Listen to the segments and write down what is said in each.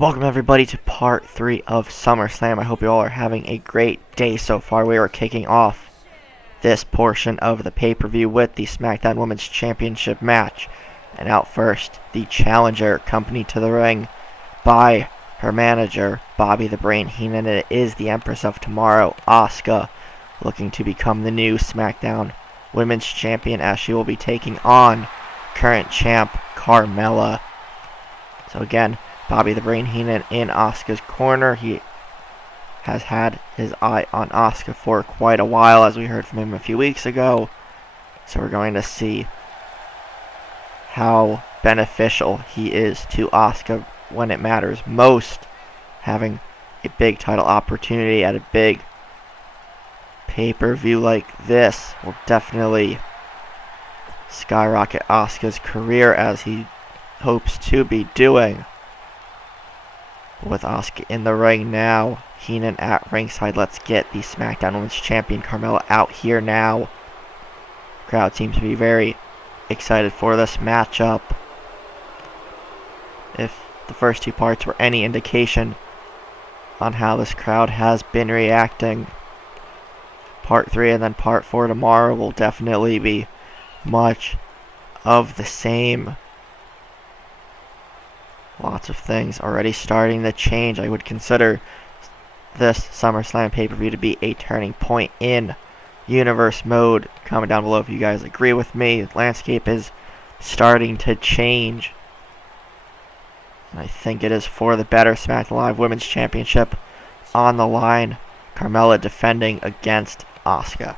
Welcome everybody to part 3 of Summerslam. I hope you all are having a great day so far. We are kicking off this portion of the pay-per-view with the SmackDown Women's Championship match. And out first, the challenger, accompanied to the ring by her manager, Bobby the Brain Heenan. And it is the Empress of Tomorrow, Asuka, looking to become the new SmackDown Women's Champion, as she will be taking on current champ Carmella. So again, Bobby the Brain Heenan in Asuka's corner. He has had his eye on Asuka for quite a while, as we heard from him a few weeks ago. So we're going to see how beneficial he is to Asuka when it matters most. Having a big title opportunity at a big pay-per-view like this will definitely skyrocket Asuka's career, as he hopes to be doing. With Asuka in the ring now, Heenan at ringside. Let's get the SmackDown Women's Champion Carmella out here now. Crowd seems to be very excited for this matchup. If the first two parts were any indication on how this crowd has been reacting, part 3 and then part 4 tomorrow will definitely be much of the same. Lots of things already starting to change. I would consider this SummerSlam pay-per-view to be a turning point in universe mode. Comment down below if you guys agree with me. The landscape is starting to change, and I think it is for the better. SmackDown Live Women's Championship on the line. Carmella defending against Asuka.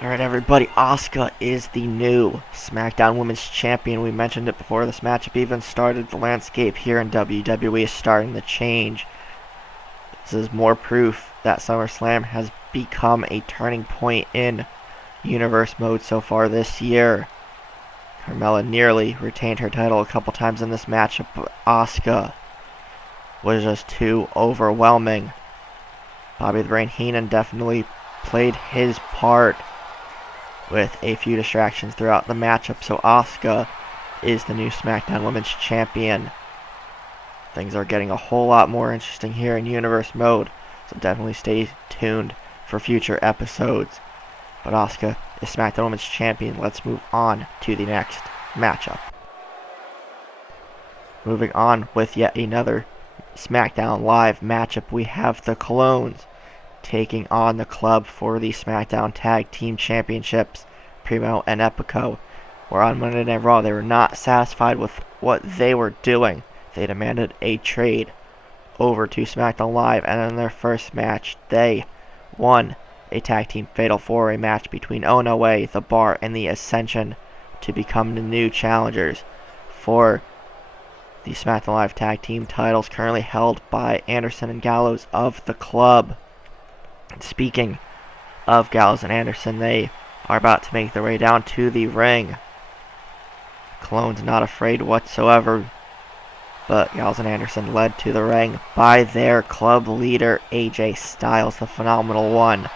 Alright everybody, Asuka is the new SmackDown Women's Champion. We mentioned it before this matchup even started. The landscape here in WWE is starting to change. This is more proof that SummerSlam has become a turning point in universe mode so far this year. Carmella nearly retained her title a couple times in this matchup, but Asuka was just too overwhelming. Bobby the Brain Heenan definitely played his part with a few distractions throughout the matchup, so Asuka is the new SmackDown Women's Champion. Things are getting a whole lot more interesting here in Universe Mode, so definitely stay tuned for future episodes. But Asuka is SmackDown Women's Champion. Let's move on to the next matchup. Moving on with yet another SmackDown Live matchup, we have the Clones taking on the Club for the SmackDown Tag Team Championships, Primo and Epico. Where on Monday Night Raw, they were not satisfied with what they were doing. They demanded a trade over to SmackDown Live, and in their first match, they won a Tag Team Fatal 4-Way match between Ono Way, The Bar, and the Ascension to become the new challengers for the SmackDown Live Tag Team titles, currently held by Anderson and Gallows of the Club. Speaking of Gallows and Anderson, they are about to make their way down to the ring. Clones not afraid whatsoever, but Gallows and Anderson led to the ring by their club leader, AJ Styles, the Phenomenal One.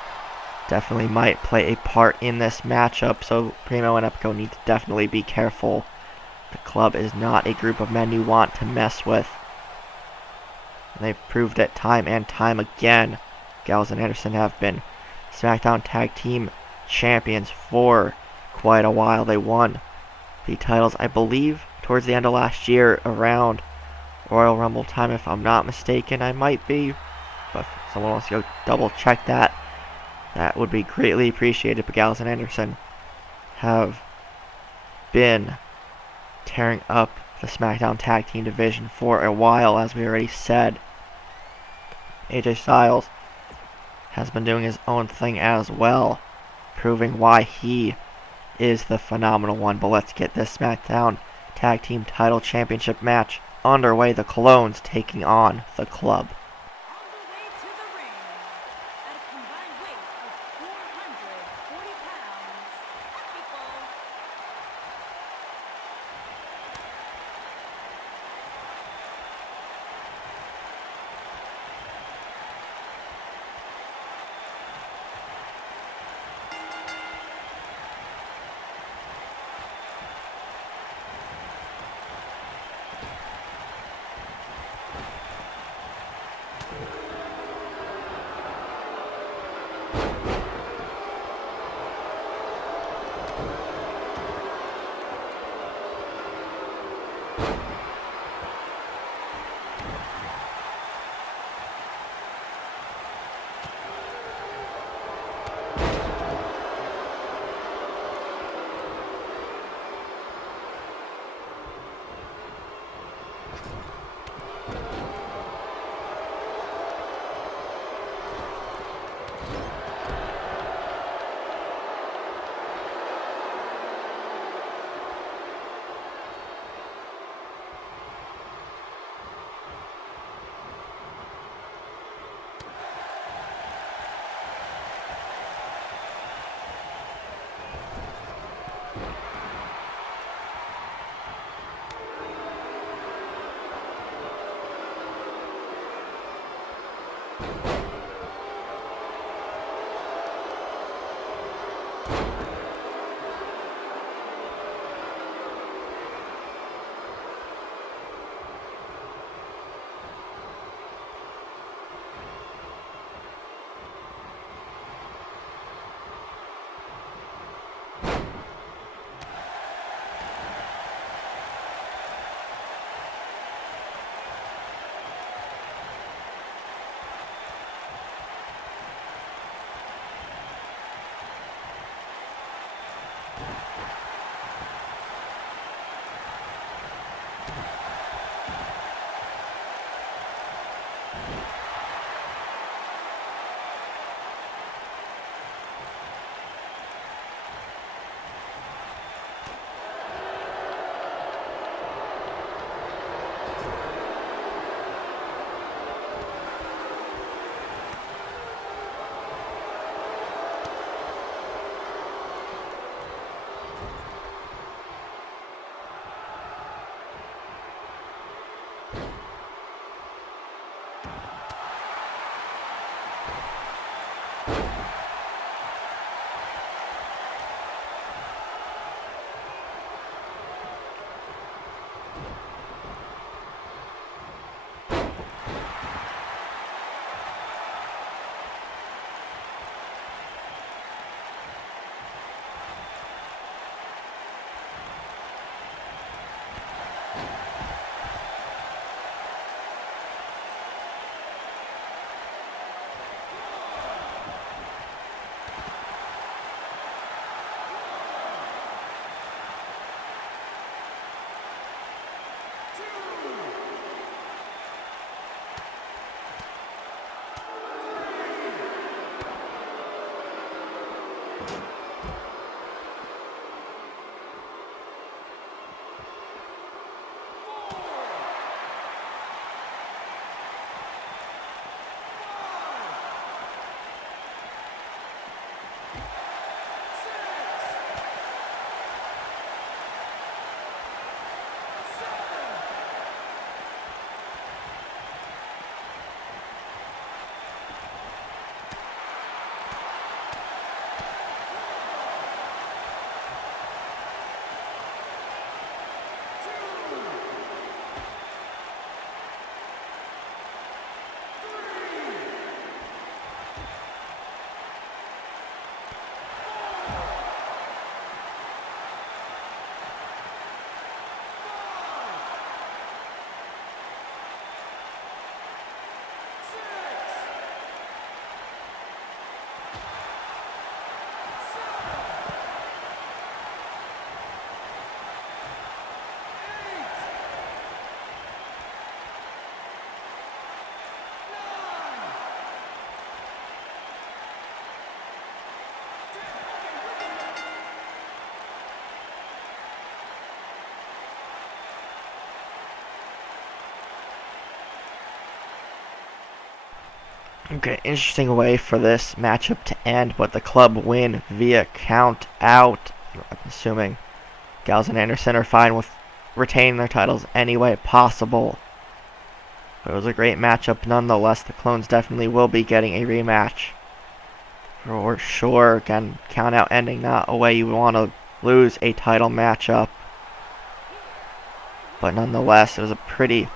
Definitely might play a part in this matchup, so Primo and Epico need to definitely be careful. The Club is not a group of men you want to mess with. And they've proved it time and time again. Gallows and Anderson have been SmackDown Tag Team Champions for quite a while. They won the titles, I believe, towards the end of last year, around Royal Rumble time, if I'm not mistaken. I might be, but if someone wants to go double check that, that would be greatly appreciated. But Gallows and Anderson have been tearing up the SmackDown Tag Team division for a while, as we already said. AJ Styles has been doing his own thing as well, proving why he is the Phenomenal One. But let's get this SmackDown Tag Team Title Championship match underway. The Clones taking on the Club. On the way to the ring, at a combined weight of Okay, interesting way for this matchup to end, but the club win via count out. I'm assuming Gallows and Anderson are fine with retaining their titles any way possible. But it was a great matchup nonetheless. The Clones definitely will be getting a rematch for sure. Again, count out ending not a way you would want to lose a title matchup. But nonetheless, it was a pretty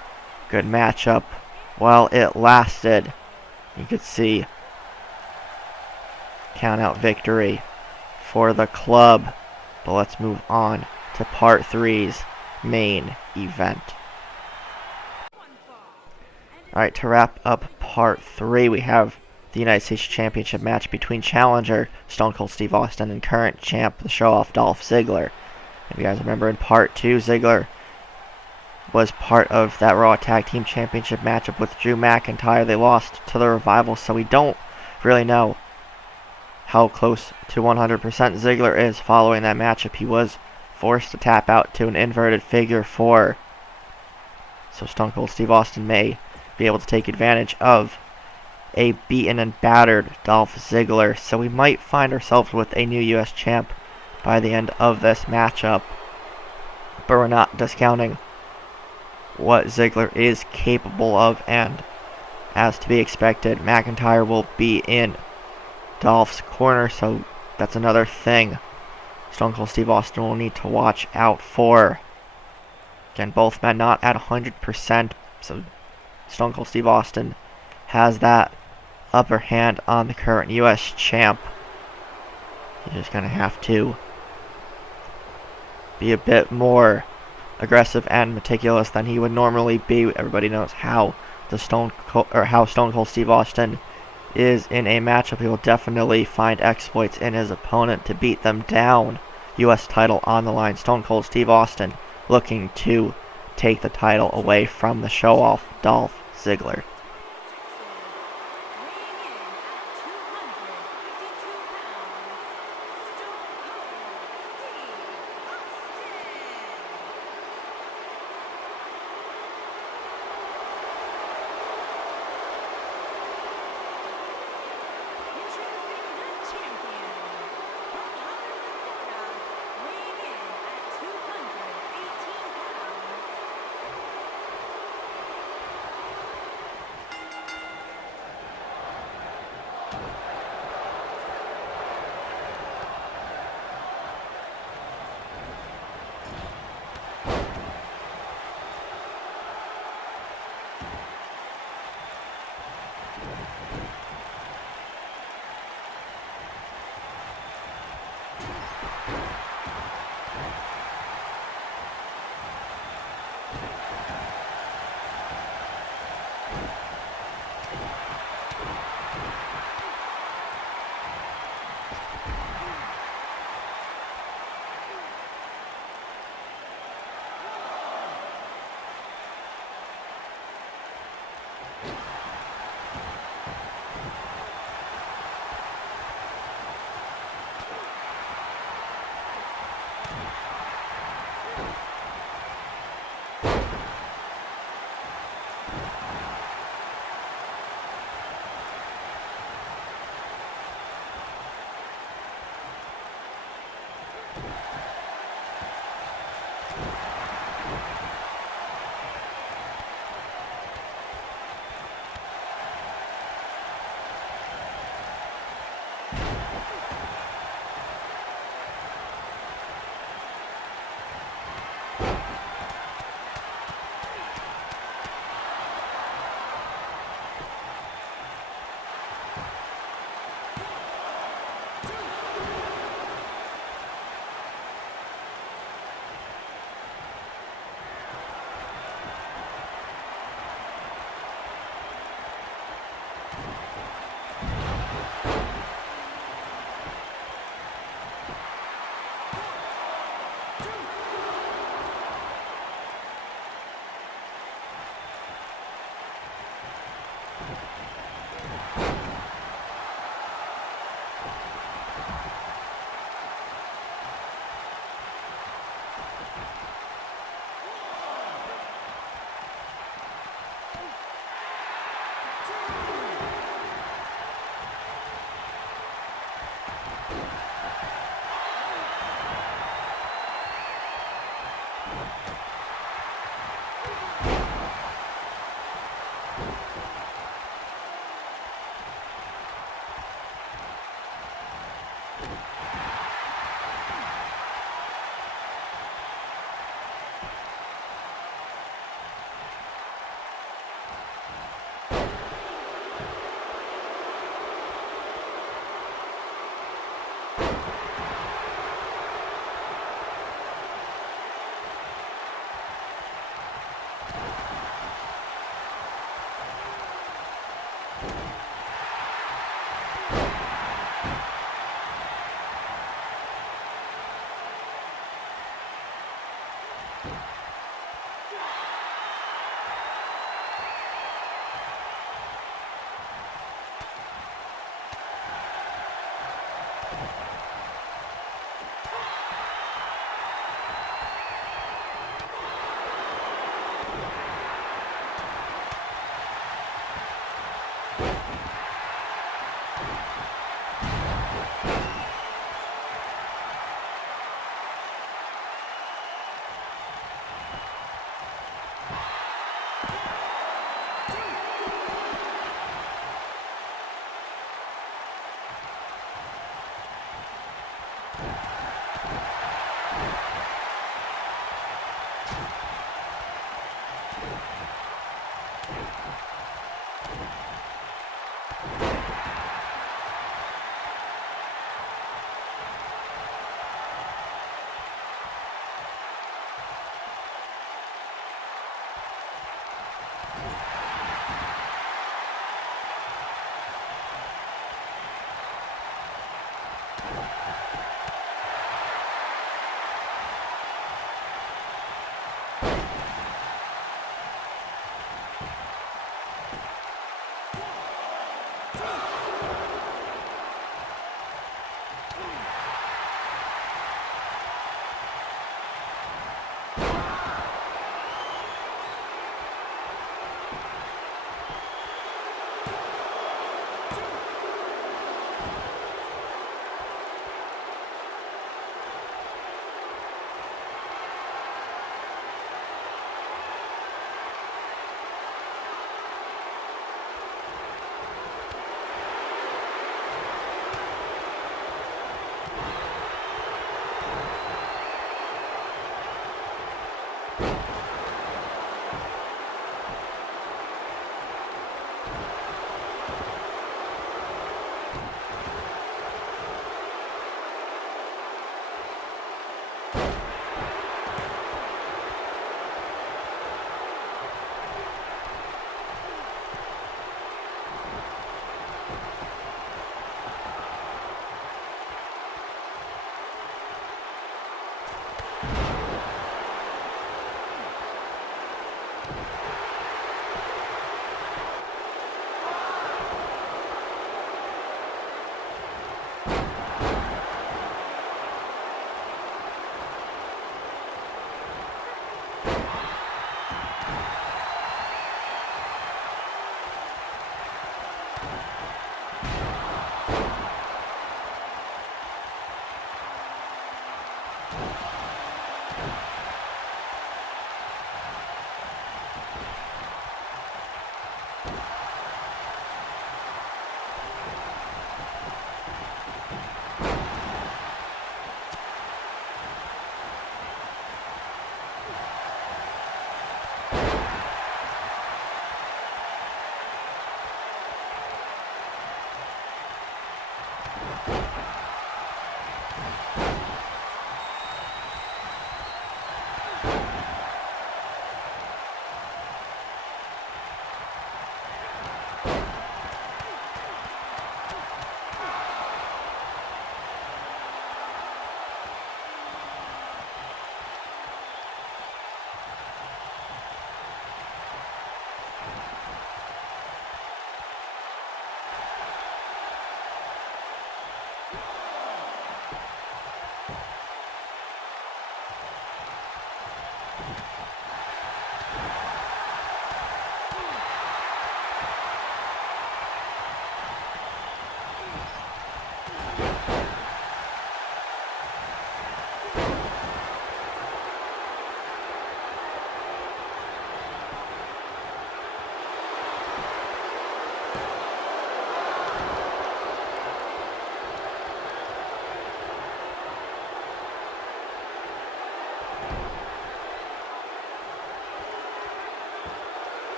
good matchup while it lasted. You could see count out victory for the club. But let's move on to Part 3's main event. Alright, to wrap up Part 3, we have the United States Championship match between challenger Stone Cold Steve Austin and current champ, the show-off Dolph Ziggler. If you guys remember in Part 2, Ziggler was part of that Raw Tag Team Championship matchup with Drew McIntyre. They lost to the Revival, so we don't really know how close to 100% Ziggler is following that matchup. He was forced to tap out to an inverted figure 4. So Stone Cold Steve Austin may be able to take advantage of a beaten and battered Dolph Ziggler. So we might find ourselves with a new US champ by the end of this matchup. But we're not discounting what Ziggler is capable of, and as to be expected, McIntyre will be in Dolph's corner, so that's another thing Stone Cold Steve Austin will need to watch out for. Again, both men not at 100%, so Stone Cold Steve Austin has that upper hand on the current U.S. champ. He's just going to have to be a bit more aggressive and meticulous than he would normally be. Everybody knows how Stone Cold Steve Austin is in a matchup. He will definitely find exploits in his opponent to beat them down. U.S. title on the line. Stone Cold Steve Austin looking to take the title away from the show-off Dolph Ziggler.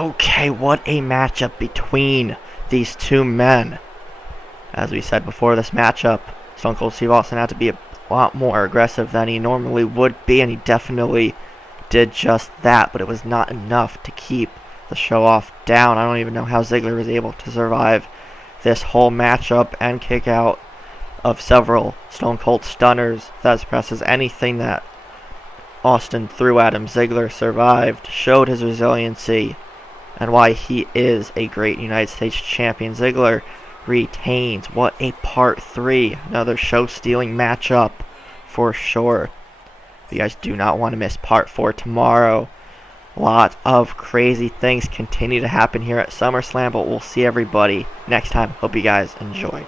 Okay, what a matchup between these two men. As we said before this matchup, Stone Cold Steve Austin had to be a lot more aggressive than he normally would be, and he definitely did just that, but it was not enough to keep the show off down. I don't even know how Ziggler was able to survive this whole matchup and kick out of several Stone Cold stunners. That presses anything that Austin threw at him. Ziggler survived, showed his resiliency, and why he is a great United States champion. Ziggler retains. What a part 3. Another show-stealing matchup for sure. You guys do not want to miss part 4 tomorrow. A lot of crazy things continue to happen here at SummerSlam, but we'll see everybody next time. Hope you guys enjoyed.